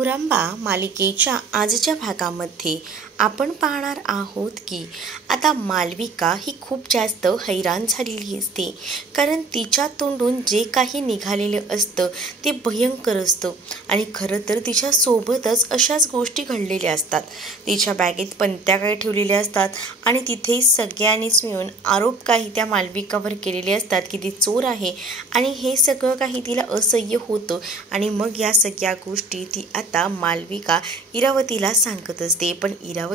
मुरांबा मालिकेच्या आजच्या भागामध्ये आपण पाहणार आहोत की आता मालविका ही खूप जास्त हैराण झालेली असते, कारण तिच्या तोंडून जे काही निघालेलं असतं ते भयंकर असतं आणि खरं तर तिच्या सोबतच अशाच गोष्टी घडलेल्या असतात। तिच्या बॅगेत पंत्या काही ठेवलेल्या असतात आणि तिथे सगळ्यांनीच मिळून आरोप काही त्या मालविकावर केलेले असतात की ती चोर आहे आणि हे सगळं काही तिला असह्य होतं। आणि मग या सगळ्या गोष्टी ती आता मालविका इरावतीला सांगत असते, पण इरावती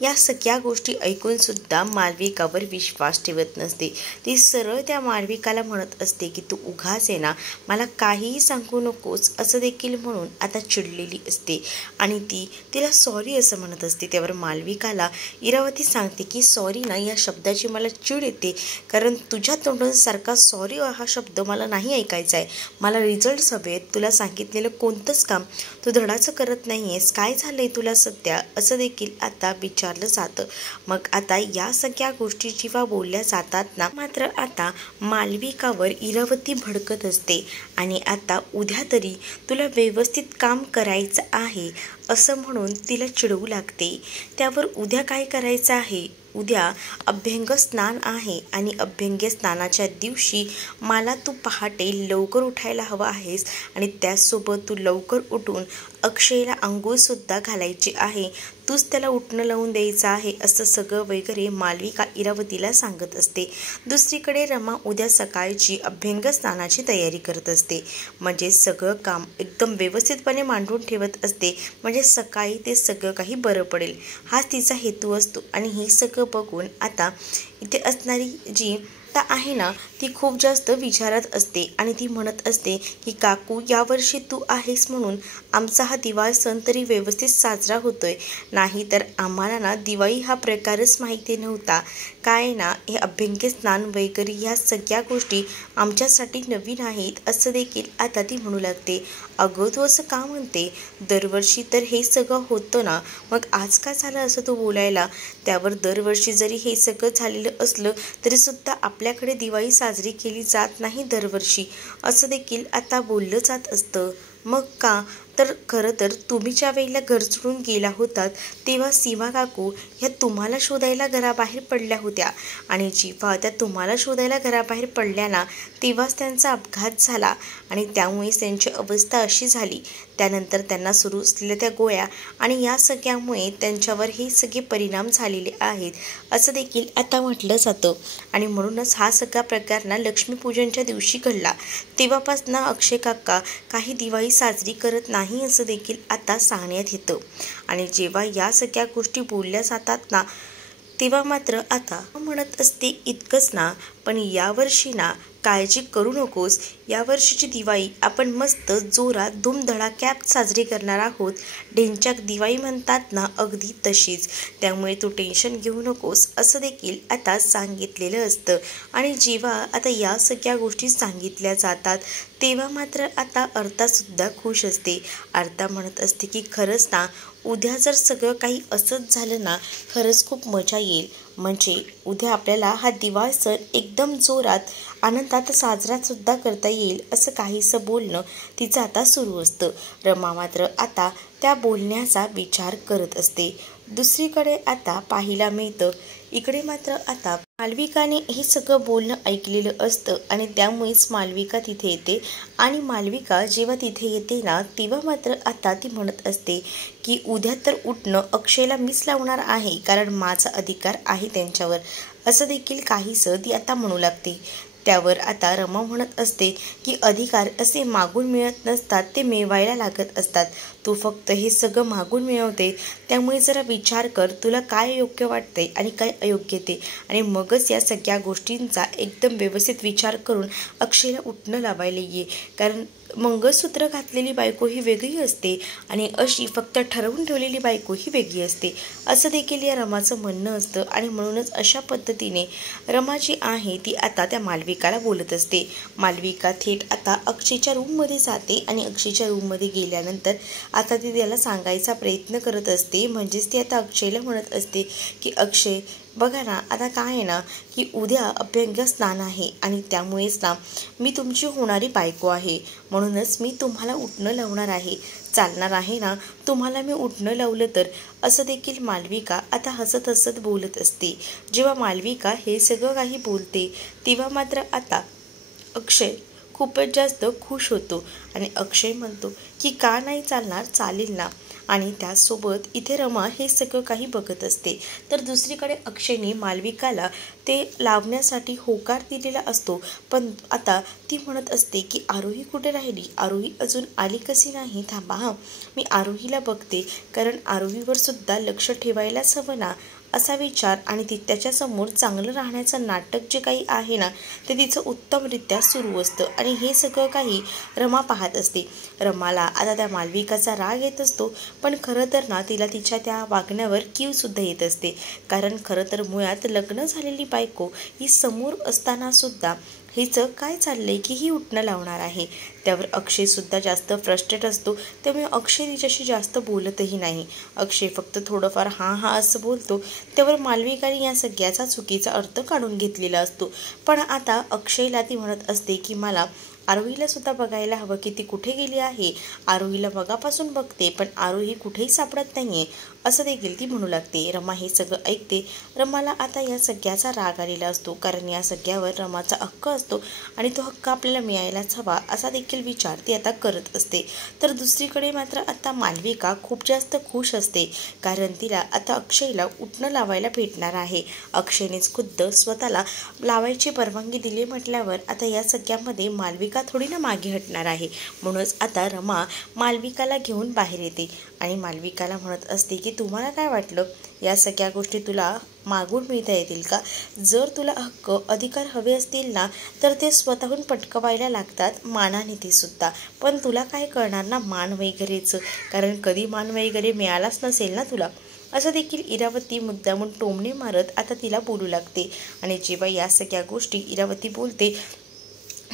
या सगळ्या गोष्टी ऐकून सुद्धा मालविकावर विश्वास ठेवत नसते। ती सरळ त्या मालविकाला म्हणत असते की तू उगाच आहे ना, मला काहीही सांगू नकोस असं देखील म्हणून आता चिडलेली असते आणि ती तिला सॉरी असं म्हणत असते। त्यावर मालविकाला इरावती सांगते की सॉरी ना या शब्दाची मला चिड येते, कारण तुझ्या तोंडून सारखा सॉरी हा शब्द मला नाही ऐकायचा आहे। मला रिझल्ट्स हवेत, तुला सांगितलेलं कोणतंच काम तू धडाचं करत नाही आहेस, काय झालंय तुला सध्या असं देखील आता विचारलं जातं। मग आता या सगळ्या गोष्टी जेव्हा बोलल्या जातात ना, मात्र आता मालविकावर इरावती भडकत असते आणि आता उद्या तरी तुला व्यवस्थित काम करायचं आहे असं म्हणून तिला चिडवू लागते। त्यावर उद्या काय करायचं आहे, उद्या अभ्यंग स्नान आहे आणि अभ्यंग स्नानाच्या दिवशी मला तू पहाटे लवकर उठायला हवं आहेस आणि त्याचसोबत तू लवकर उठून अक्षयला आंघोळसुद्धा घालायची आहे, तूच त्याला उठणं लावून द्यायचं आहे असं सगळं वगैरे मालविका इरावतीला सांगत असते। दुसरीकडे रमा उद्या सकाळची अभ्यंग स्नानाची तयारी करत असते, म्हणजे सगळं काम एकदम व्यवस्थितपणे मांडून ठेवत असते, म्हणजे सकाळी ते सगळं काही बरं पडेल हाच तिचा हेतू असतो। आणि हे सगळं बघून आता इथे असणारी जी आहे ना, ती खूप जास्त विचारत असते आणि ती म्हणत असते की काकू यावर्षी तू आहेस म्हणून आमचा हा दिवाळी सण तरी व्यवस्थित साजरा होतोय, नाही तर आम्हाला ना दिवाळी हा प्रकारच माहिती नव्हता। काय ना, हे अभ्यंग स्नान वगैरे ह्या सगळ्या गोष्टी आमच्यासाठी नवीन आहेत असं देखील आता ती म्हणू लागते। अगं तू असं का म्हणते, दरवर्षी तर हे सगळं होतं ना, मग आज का झालं असं तू बोलायला। त्यावर दरवर्षी जरी हे सगळं झालेलं असलं तरी सुद्धा आपल्याकडे दिवाळी साजरी केली जात नाही दरवर्षी असं देखील आता बोललं जात असतं। मग का तर खरं तर तुम्ही ज्या वेळेला घर सोडून गेला होतात तेव्हा सीमा काकू ह्या तुम्हाला शोधायला घराबाहेर पडल्या होत्या आणि जेव्हा त्या तुम्हाला शोधायला घराबाहेर पडल्या ना, तेव्हाच त्यांचा अपघात झाला आणि त्यामुळेच त्यांची अवस्था अशी झाली। त्यानंतर त्यांना सुरू असलेल्या त्या गोळ्या आणि या सगळ्यामुळे त्यांच्यावर हे सगळे परिणाम झालेले आहेत असं देखील आता म्हटलं जातं। आणि म्हणूनच हा सगळा प्रकार ना लक्ष्मीपूजनच्या दिवशी घडला, तेव्हापासून अक्षय काका काही दिवाळी साजरी करत नाही असं देखील आता सांगण्यात येतं। आणि जेव्हा या सगळ्या गोष्टी बोलल्या जातात ना, तेव्हा मात्र आता म्हणत असते इतकंच ना, पण यावर्षी ना काळजी करू नकोस, यावर्षीची दिवाळी आपण मस्त जोरात धूमधडाक्यात साजरी करणार आहोत। ढेंच्याक दिवाळी म्हणतात ना, अगदी तशीच, त्यामुळे तू टेन्शन घेऊ नकोस असं देखील आता सांगितलेलं असतं। आणि जेव्हा आता या सगळ्या गोष्टी सांगितल्या जातात तेव्हा मात्र आता अर्तासुद्धा खुश असते। अर्ता म्हणत असते की खरंच ना, उद्या जर सगळं काही असंच झालं ना, खरंच खूप मजा येईल, म्हणजे उद्या आपल्याला हा दिवाळी सण एकदम जोरात आनंदात साजरासुद्धा करता येईल असं काहीसं बोलणं तिचं आता सुरू असतं। रमा मात्र आता त्या बोलण्याचा विचार करत असते। दुसरीकडे आता पाहायला मिळतं, इकडे मात्र आता मालविकाने हे सगळं बोलणं ऐकलेलं असतं आणि त्यामुळेच मालविका तिथे येते। आणि मालविका जेव्हा तिथे येते ना, तेव्हा मात्र आता ती म्हणत असते की उद्या तर उठणं अक्षयला मीच लावणार आहे, कारण माझा अधिकार आहे त्यांच्यावर असं देखील काहीसं ती आता म्हणू लागते। त्यावर आता रमा म्हणत असते की अधिकार असे मागून मिळत नसतात, ते मिळवायला लागत असतात, तू फक्त हे सगळं मागून मिळवते, त्यामुळे जरा विचार कर तुला काय योग्य वाटते आणि काय अयोग्य ते, आणि मगच या सगळ्या गोष्टींचा एकदम व्यवस्थित विचार करून अक्षयला उठणं लावायला ये, कारण मंगळसूत्र घातलेली बायको ही वेगळी असते आणि अशी फक्त ठरवून ठेवलेली बायको ही वेगळी असते असं देखील या रमाचं म्हणणं असतं। आणि म्हणूनच अशा पद्धतीने रमा जी आहे ती आता त्या मालविकाला बोलत असते। मालविका थेट आता अक्षयच्या रूममध्ये जाते आणि अक्षयच्या रूममध्ये गेल्यानंतर आता ती त्याला सांगायचा प्रयत्न करत असते, म्हणजेच ती आता अक्षयला म्हणत असते की अक्षय बघा ना, आता काय आहे ना की उद्या अभ्यंग स्नान आहे आणि त्यामुळेच ना मी तुमची होणारी बायको आहे, म्हणूनच मी तुम्हाला उठणं लावणार आहे. चालणार आहे ना तुम्हाला मी उठणं लावलं तर, असं देखील मालविका आता हसत हसत बोलत असते. जेव्हा मालविका हे सगळं काही बोलते तेव्हा मात्र आता अक्षय खूपच जास्त खुश होतो आणि अक्षय म्हणतो की का नाही चालणार, चालेल ना. आणि त्याचसोबत इथे रमा हे सगळं काही बघत असते. तर दुसरीकडे अक्षयने मालविकाला ते लावण्यासाठी होकार दिलेला असतो, पण आता ती म्हणत असते की आरोही कुठे राहिली, आरोही अजून आली कशी नाही, थांबा हां, मी आरोहीला बघते, कारण आरोहीवर सुद्धा लक्ष ठेवायलाच हवं ना, असा विचार आणि ती त्याच्यासमोर चांगलं राहण्याचं नाटक जे काही आहे ना ते तिचं उत्तमरित्या सुरू असतं. आणि हे सगळं काही रमा पाहत असते. रमाला आता त्या मालविकाचा राग येत असतो, पण खरं तर ना तिला तिच्या त्या वागण्यावर कीवसुद्धा येत असते, कारण खरं तर मुळात लग्न झालेली बायको ही समोर असताना सुद्धा हिचं काय चाललंय की ही उठणं लावणार आहे. त्यावर अक्षयसुद्धा जास्त फ्रस्ट्रेट असतो, त्यामुळे अक्षय तिच्याशी जास्त बोलतही नाही. अक्षय फक्त थोडंफार हां हां असं बोलतो. त्यावर मालविकाने या सगळ्याचा चुकीचा अर्थ काढून घेतलेला असतो. पण आता अक्षयला ती म्हणत असते की मला आरोहीला सुद्धा बघायला हवं की ती कुठे गेली आहे. आरोहीला मगापासून बघते पण आरोही कुठेही सापडत नाहीये, असं देखील ती म्हणू लागते. रमा हे सगळं ऐकते. रमाला आता या सगळ्याचा राग आलेला असतो, कारण या सगळ्यावर रमाचा हक्क असतो आणि तो हक्क आपल्याला मिळायलाच हवा, असा देखील विचार ती आता करत असते. तर दुसरीकडे मात्र आता मालविका खूप जास्त खुश असते, कारण तिला आता अक्षयला उठणं लावायला भेटणार आहे. अक्षयनेच खुद्द स्वतःला लावायची परवानगी दिली म्हटल्यावर आता या सगळ्यामध्ये मालविका थोडी ना मागे हटणार आहे. म्हणूनच आता रमा मालविकाला घेऊन बाहेर येते आणि मालविकाला म्हणत असते की तुम्हाला काय वाटलं, या सगळ्या गोष्टी तुला मागून मिळता येतील का? जर तुला हक्क अधिकार हवे असतील ना तर ते स्वतःहून पटकवायला लागतात, मानाने ते सुद्धा. पण तुला काय कळणार ना मान वगैरेचं, कारण कधी मान वगैरे मिळालाच नसेल ना तुला, असं देखील इरावती मुद्दामून टोमणे मारत आता तिला बोलू लागते. आणि जेव्हा या सगळ्या गोष्टी इरावती बोलते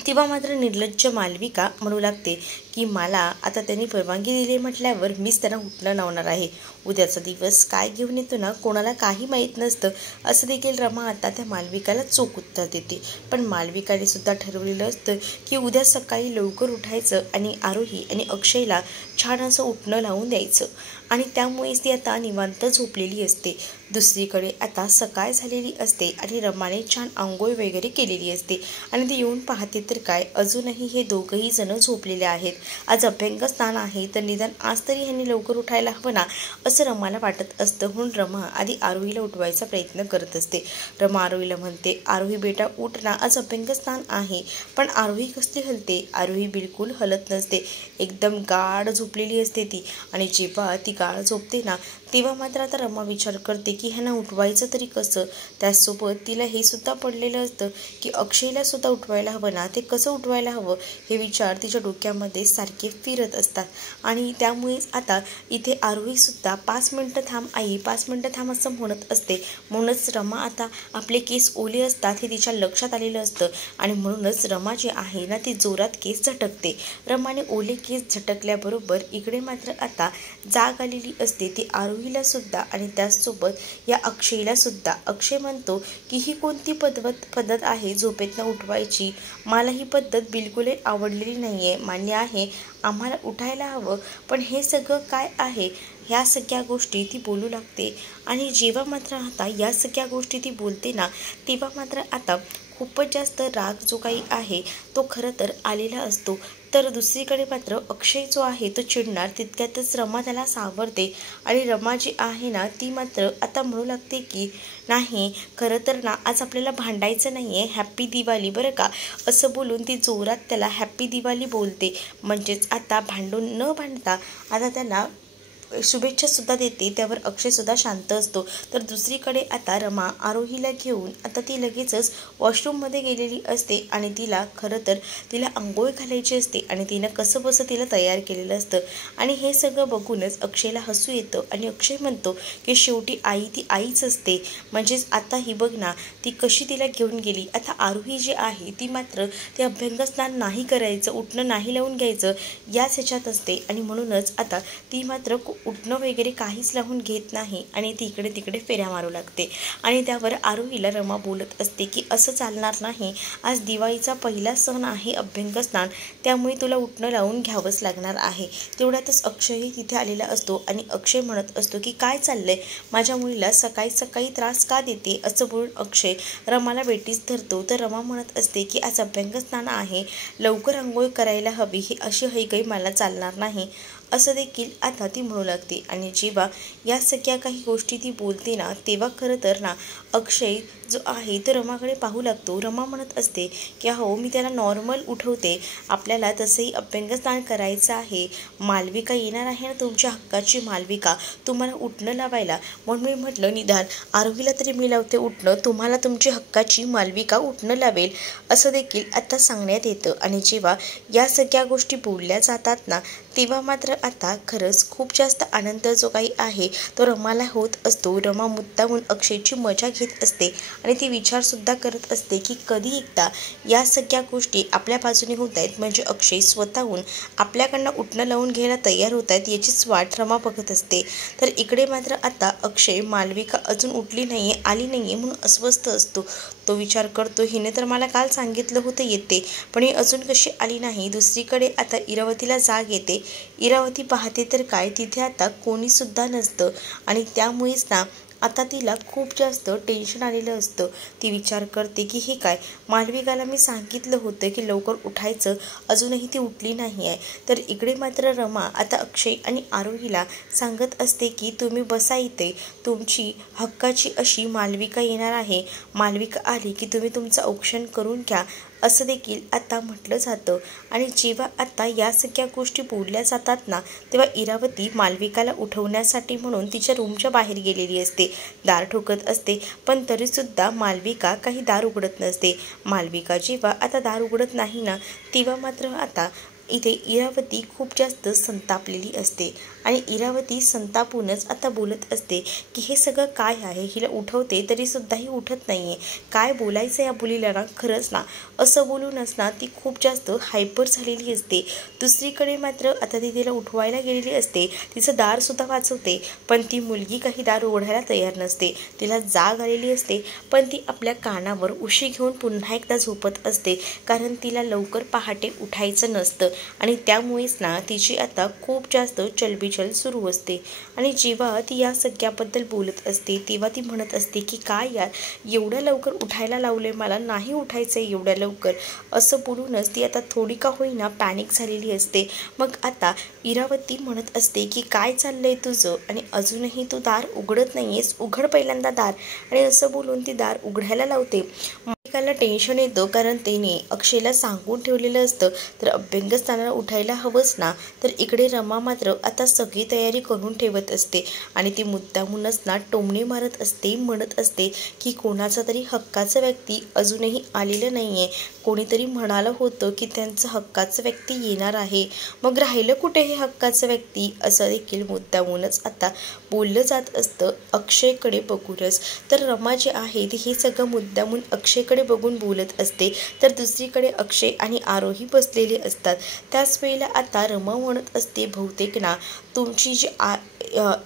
तेव्हा मात्र निर्लज्ज मालविका म्हणू लागते की मला आता त्यांनी परवानगी दिली म्हटल्यावर मीच त्यांना उठणं लावणार आहे. उद्याचा दिवस काय घेऊन येतो ना कोणाला काही माहीत नसतं, असं देखील रमा आता त्या मालविकाला चोख उत्तर देते. पण मालविकाने सुद्धा ठरवलेलं असतं की उद्या सकाळी लवकर उठायचं आणि आरोही आणि अक्षयला छान असं उठणं लावून द्यायचं, आणि त्यामुळेच ती आता निवांत झोपलेली असते. दुसरीकडे आता सकाळ झालेली असते आणि रमाने छान आंघोळ वगैरे केलेली असते आणि ती येऊन पाहते तर काय, अजूनही हे दोघंही जण झोपलेले आहेत. आज अभ्यंग स्नान आहे तर निदान आज तरी ह्यांनी लवकर उठायला हवं ना, असं रमाला वाटत असतं. म्हणून रमा आधी आरोहीला उठवायचा प्रयत्न करत असते. रमा आरोहीला म्हणते आरोही बेटा उठ ना, आज अभ्यंग स्नान आहे. पण आरोही कसली हलते, आरोही बिलकुल हलत नसते, एकदम गाढ झोपलेली असते ती. आणि जेव्हा ती गाढ झोपते ना तेव्हा मात्र आता रमा विचार करते की ह्यांना उठवायचं तरी कसं. त्याचसोबत तिला हे सुद्धा पडलेलं असतं की अक्षयला सुद्धा उठवायला हवं ना, ते कसं उठवायला हवं हे विचार तिच्या डोक्यामध्ये सारखे फिरत असतात. आणि त्यामुळेच आता इथे आरोहीसुद्धा 5 मिनटं थांब आई, 5 मिनटं थांब असं म्हणत असते. म्हणूनच रमा आता आपले केस ओले असतात हे तिच्या लक्षात आलेलं असतं आणि म्हणूनच रमा जी आहे ना ती जोरात केस झटकते. रमाने ओले केस झटकल्याबरोबर इकडे मात्र आता जाग आलेली असते ती आरोहीला सुद्धा आणि त्याचसोबत या अक्षयला सुद्धा. अक्षय म्हणतो की ही कोणती पद्धत आहे झोपेतनं उठवायची, मला ही पद्धत बिलकुलही आवडलेली नाही आहे. मान्य आहे आम्हाला उठायला हवं, पण हे सगळं काय आहे, ह्या सगळ्या गोष्टी ती बोलू लागते. आणि जेव्हा मात्र आता या सगळ्या गोष्टी ती बोलते ना तेव्हा मात्र आता खूपच जास्त राग जो काही आहे तो खरं तर आलेला असतो. तर दुसरीकडे मात्र अक्षय जो आहे तो चिडणार तितक्यातच रमा त्याला सावरते आणि रमा जी आहे ना ती मात्र आता म्हणू लागते की नाही, खरं तर ना आज आपल्याला भांडायचं नाही आहे, हॅप्पी दिवाळी बरं का, असं बोलून ती जोरात त्याला हॅप्पी दिवाळी बोलते. म्हणजेच आता भांडून न भांडता आता त्याला शुभेच्छासुद्धा देते. त्यावर अक्षयसुद्धा शांत असतो. तर दुसरीकडे आता रमा आरोहीला घेऊन आता ती लगेचच वॉशरूममध्ये गेलेली असते आणि तिला खरं तर तिला आंघोळ घालायची असते आणि तिनं कसं बसं तिला तयार केलेलं असतं. आणि हे सगळं बघूनच अक्षयला हसू येतं आणि अक्षय म्हणतो की शेवटी आई ती आईच असते. म्हणजेच आता ही बघ ना ती कशी तिला घेऊन गेली. आता आरोही जी आहे ती मात्र ते अभ्यंगस्नान नाही करायचं, उठणं नाही लावून घ्यायचं याच ह्याच्यात असते आणि म्हणूनच आता ती मात्र उठणं वगैरे काहीच लावून घेत नाही आणि ती इकडे तिकडे फेऱ्या मारू लागते आणि त्यावर आरोहीला रमा बोलत असते की असं चालणार नाही, आज दिवाळीचा पहिला सण आहे अभ्यंगस्नान, त्यामुळे तुला उठणं लावून घ्यावंच लागणार आहे. तेवढ्यातच अक्षयही तिथे आलेला असतो आणि अक्षय म्हणत असतो की काय चाललंय, माझ्या मुलीला सकाळी सकाळी त्रास का देते, असं बोलून अक्षय रमाला बेटीस धरतो. तर रमा म्हणत असते की आज अभ्यंगस्नान आहे, लवकर आंघोळ करायला हवी, ही अशी हईगई मला चालणार नाही, असं देखील आता ती म्हणू लागते. आणि जेव्हा या सगळ्या काही गोष्टी ती बोलते ना, तेव्हा खरं तर ना अक्षय जो आहे तो रमाकडे पाहू लागतो. रमा म्हणत असते की हो मी त्याला नॉर्मल उठवते, आपल्याला तसंही अभ्यंगस्नान करायचं आहे, मालविका येणार आहे ना तुमच्या हक्काची मालविका तुम्हाला उठणं लावायला, म्हणून मी म्हटलं निदान आरोहीला तरी मी लावते उठणं, तुम्हाला तुमची हक्काची मालविका उठणं लावेल, असं देखील आता सांगण्यात येतं. आणि जेव्हा या सगळ्या गोष्टी बोलल्या जातात ना, तेव्हा मात्र आता खरंच खूप जास्त आनंद जो काही आहे तो रमाला होत असतो. रमा मुद्दामून अक्षयची मजा घेत असते आणि ती विचारसुद्धा करत असते की कधी एकदा या सगळ्या गोष्टी आपल्या बाजूने होत आहेत, म्हणजे अक्षय स्वतःहून आपल्याकडनं उठणं लावून घ्यायला तयार होत आहेत याचीच वाट रमा बघत असते. तर इकडे मात्र आता अक्षय मालविका अजून उठली नाही आहे, आली नाही आहे म्हणून अस्वस्थ असतो. तो विचार करतो हिने तर मला काल सांगितलं होतं येते, पण ही अजून कशी आली नाही. दुसरीकडे आता इरावतीला जाग येते. इरावती पाहते तर काय, तिथे आता कोणीसुद्धा नसतं आणि त्यामुळेच ना आता तिला खूप जास्त टेन्शन आलेलं असतं. ती विचार करते की हे काय, मालविकाला मी सांगितलं होतं की लवकर उठायचं, अजूनही ती उठली नाही आहे. तर इकडे मात्र रमा आता अक्षय आणि आरोहीला सांगत असते की तुम्ही बसा इथे, तुमची हक्काची अशी मालविका येणार आहे, मालविका आली की तुम्ही तुमचं औक्षण करून घ्या, असं देखील आता म्हटलं जातं. आणि जेव्हा आता या सगळ्या गोष्टी बोलल्या जातात ना, तेव्हा इरावती मालविकाला उठवण्यासाठी म्हणून तिच्या रूमच्या बाहेर गेलेली असते, दार ठोकत असते, पण तरीसुद्धा मालविका काही दार उघडत नसते. मालविका जेव्हा आता दार उघडत नाही ना, तेव्हा मात्र आता इथे इरावती खूप जास्त संतापलेली असते आणि इरावती संतापूनच आता बोलत असते की हे सगळं काय आहे, हिला उठवते तरीसुद्धा ही उठत नाही आहे, काय बोलायचं या मुलीला ना, खरंच ना, असं बोलूनच ना ती खूप जास्त हायपर झालेली असते. दुसरीकडे मात्र आता ती तिला उठवायला गेलेली असते, तिचं दारसुद्धा वाजवते, पण ती मुलगी काही दार उघडायला तयार नसते. तिला जाग आलेली असते, पण ती आपल्या कानावर उशी घेऊन पुन्हा एकदा झोपत असते, कारण तिला लवकर पहाटे उठायचं नसतं आणि त्यामुळेच ना तिची आता खूप जास्त चलबिचल सुरू असते. आणि जेव्हा ती या सगळ्याबद्दल बोलत असते तेव्हा ती म्हणत असते की काय यार, एवढ्या लवकर उठायला लावले, मला नाही उठायचं आहे एवढ्या लवकर, असं बोलूनच ती आता थोडी का होईना पॅनिक झालेली असते. मग आता इरावती म्हणत असते की काय चाललंय तुझं आणि अजूनही तू दार उघडत नाही आहेस, उघड पहिल्यांदा दार, आणि असं बोलून ती दार उघडायला लावते. मालविकाला टेन्शन येतं, कारण त्याने अक्षयला सांगून ठेवलेलं असतं तर अभ्यंगस्नानाला उठायला हवंच ना. तर इकडे रमा मात्र आता सगळी तयारी करून ठेवत असते आणि ती मुद्दामूनच ना टोमणे मारत असते, म्हणत असते की कोणाचा तरी हक्काचा व्यक्ती अजूनही आलेलं नाही आहे, कोणीतरी म्हणालं होतं की त्यांचं हक्काचं व्यक्ती येणार आहे, मग राहिलं कुठे हे हक्काचं व्यक्ती, असं देखील मुद्दामूनच आता बोललं जात असतं अक्षयकडे बघूनच. तर रमा जे आहे ती हे सगळं मुद्दामून अक्षयकडे बघून बोलत असते, तर दुसरीकडे अक्षय आणि आरोही बसलेले असतात. त्याच वेळेला आता रमा म्हणत असते बहुतेक ना तुमची जी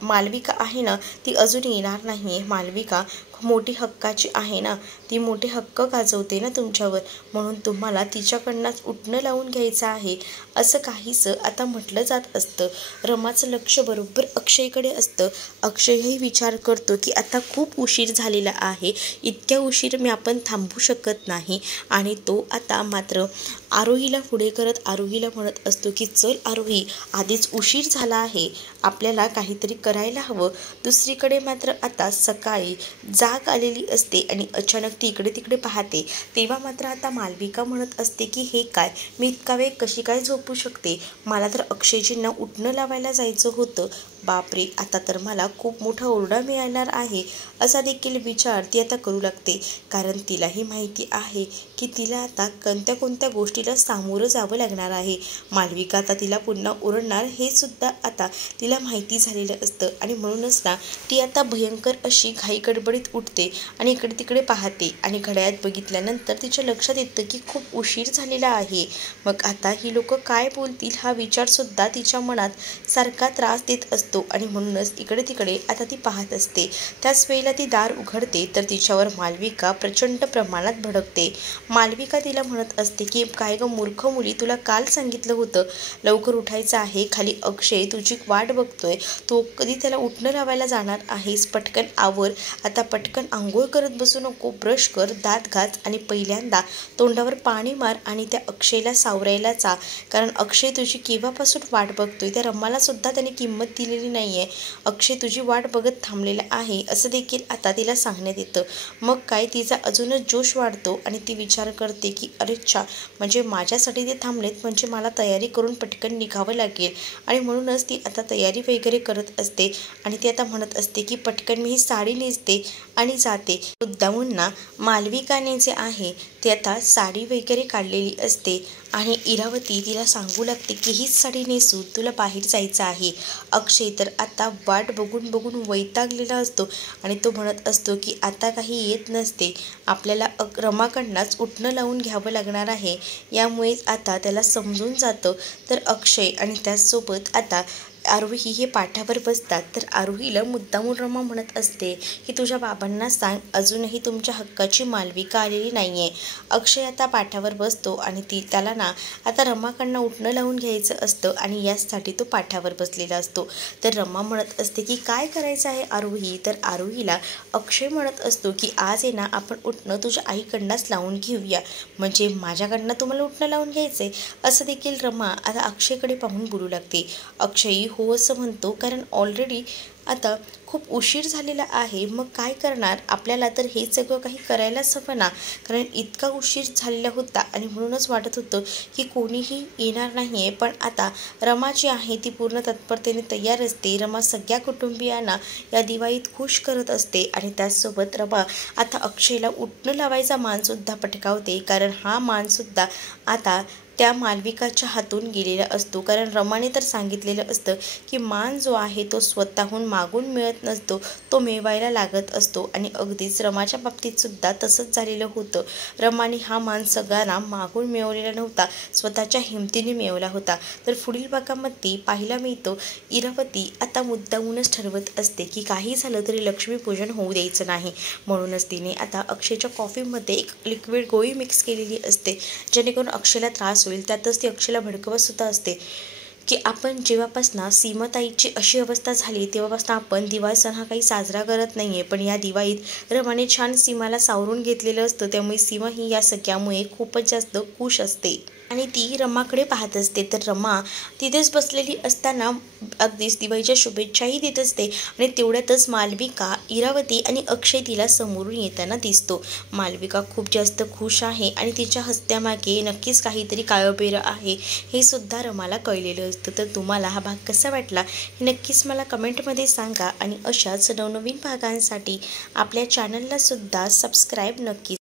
मालविका आहे ना ती अजून येणार नाही आहे, मालविका मोठी हक्काची आहे ना, ती मोठे हक्क गाजवते ना तुमच्यावर, म्हणून तुम्हाला तिच्याकडनंच उठणं लावून घ्यायचं आहे, असं काहीसं आता म्हटलं जात असतं. रमाचं लक्ष बरोबर अक्षयकडे असतं. अक्षयही विचार करतो की आता खूप उशीर झालेला आहे, इतक्या उशीर मी आपण थांबू शकत नाही, आणि तो आता मात्र आरोहीला पुढे करत आरोहीला म्हणत असतो की चल आरोही, आधीच उशीर झाला आहे, आपल्याला काहीतरी करायला हवं. दुसरीकडे मात्र आता सकाळी जाग आलेली असते आणि अचानक ती इकडे तिकडे पाहते, तेव्हा मात्र आता मालविका म्हणत असते की हे काय, मी इतका वेळ कशी काय झोपू शकते, मला तर अक्षयजींना उठणं लावायला जायचं होतं, बापरे, आता तर मला खूप मोठा ओरडा मिळणार आहे, असा देखील विचार ती आता करू लागते. कारण तिलाही माहिती आहे की तिला आता कोणत्या कोणत्या गोष्टीला सामोरं जावं लागणार आहे. मालविका आता तिला पुन्हा ओरडणार हे सुद्धा आता तिला माहिती झालेलं असतं आणि म्हणूनच ना ती आता भयंकर अशी घाई गडबडीत उठते आणि इकडे तिकडे पाहते आणि घड्याळात बघितल्यानंतर तिच्या लक्षात येतं की खूप उशीर झालेला आहे. मग आता ही लोक काय बोलतील हा विचारसुद्धा तिच्या मनात सारखा त्रास देत असतो आणि म्हणूनच इकडे तिकडे आता ती पाहत असते. त्याच वेळेला ती दार उघडते तर तिच्यावर मालविका प्रचंड प्रमाणात भडकते. मालविका तिला म्हणत असते की काय ग मूर्ख मुली, तुला काल सांगितलं होतं लवकर उठायचं आहे, खाली अक्षय तुझी वाट बघतोय, तू कधी त्याला उठणं लावायला जाणार आहेस, पटकन आवर, आता पटकन आंघोळ करत बसू नको, ब्रश कर, दात घास आणि पहिल्यांदा तोंडावर पाणी मार आणि त्या अक्षयला सावरायला जा, कारण अक्षय तुझी केव्हापासून वाट बघतोय, त्या रमाला सुद्धा त्याने किंमत दिलेली नाहीये, अक्षय तुझी वाट बघत थांबलेला आहे असं देखील आता तिला सांगण्यात येतं. मग काय तिचा अजूनच जोश वाढतो आणि ती विचार करते की अरे च्छा, म्हणजे माझ्यासाठी ते थांबलेत, म्हणजे मला तयारी करून पटकन निघावं लागेल आणि म्हणूनच ती आता तयारी वगैरे करत असते आणि ती आता म्हणत असते की पटकन मी ही साडी नेसते आणि जाते. मुद्दामून ना मालविकाने जे आहे ते आता साडी वगैरे काढलेली असते आणि इरावती तिला सांगू लागते की हीच साडी नेसून तुला बाहेर जायचं आहे. अक्षय तर आता वाट बघून बघून वैतागलेला असतो आणि तो म्हणत असतो की आता काही येत नसते, आपल्याला रमाकडनंच उठणं लावून घ्यावं लागणार आहे. यामुळेच आता त्याला समजून जातं. तर अक्षय आणि त्याचसोबत आता आरोही हे पाठावर बसतात. तर आरोहीला मुद्दामून रमा म्हणत असते की तुझ्या बाबांना सांग अजूनही तुमच्या हक्काची मालविका आलेली नाही आहे. अक्षय आता पाठावर बसतो आणि त्याला ना आता रमाकडनं उठणं लावून घ्यायचं असतं आणि यासाठी तो पाठावर बसलेला असतो. तर रमा म्हणत असते की काय करायचं आहे आरोही. तर आरोहीला अक्षय म्हणत असतो की आज आहे ना आपण उठणं तुझ्या आईकडनंच लावून घेऊया, म्हणजे माझ्याकडनं तुम्हाला उठणं लावून घ्यायचं आहे असं देखील रमा आता अक्षयकडे पाहून बोलू लागते. अक्षयही हो असं म्हणतो, कारण ऑलरेडी आता खूप उशीर झालेला आहे. मग काय करणार, आपल्याला तर हे सगळं काही करायलाच हवं ना, कारण इतका उशीर झालेला होता आणि म्हणूनच वाटत होतं की कोणीही येणार नाही आहे. पण आता रमा जी आहे ती पूर्ण तत्परतेने तयार असते. रमा सगळ्या कुटुंबियांना या दिवाळीत खुश करत असते आणि त्याचसोबत रमा आता अक्षयला उठणं लावायचा मानसुद्धा पटकावते, कारण हा मानसुद्धा आता त्या मालविकाच्या हातून गेलेला असतो. कारण रमाने तर सांगितलेलं असतं की मान जो आहे तो स्वतःहून मागून मिळत नसतो, तो मिळवायला लागत असतो आणि अगदीच रमाच्या बाबतीत सुद्धा तसंच झालेलं होतं. रमाने हा मान सगळ्यांना मागून मिळवलेला नव्हता, स्वतःच्या हिमतीने मिळवला होता. तर पुढील भागामध्ये पाहायला मिळतं इरावती आता मुद्दामूनच ठरवत असते की काही झालं तरी लक्ष्मीपूजन होऊ द्यायचं नाही, म्हणूनच तिने आता अक्षयच्या कॉफीमध्ये एक लिक्विड गोळी मिक्स केलेली असते जेणेकरून अक्षयला त्रास होईल. त्यातच ती अक्षयला भडकवत सुद्धा असते की आपण जेव्हापासनं सीमाताईची अशी अवस्था झाली तेव्हापासून आपण दिवाळी सण हा काही साजरा करत नाही आहे, पण या दिवाळीत रमाने छान सीमाला सावरून घेतलेलं असतं, त्यामुळे सीमा ही या सगळ्यामुळे खूपच जास्त खुश असते आणि ती रमाकडे पाहत असते. तर रमा तिथेच बसलेली असताना अगदीच दिवाळीच्या शुभेच्छाही देत असते आणि तेवढ्यातच मालविका, इरावती आणि अक्षय तिला समोरून येताना दिसतो. मालविका खूप जास्त खुश आहे आणि तिच्या हसत्यामागे नक्कीच काहीतरी काळबेरं आहे हे सुद्धा रमाला कळलेलं असतं. तर तुम्हाला हा भाग कसा वाटला हे नक्कीच मला कमेंटमध्ये सांगा आणि अशाच नवनवीन भागांसाठी आपल्या चॅनलला सुद्धा सबस्क्राईब नक्कीच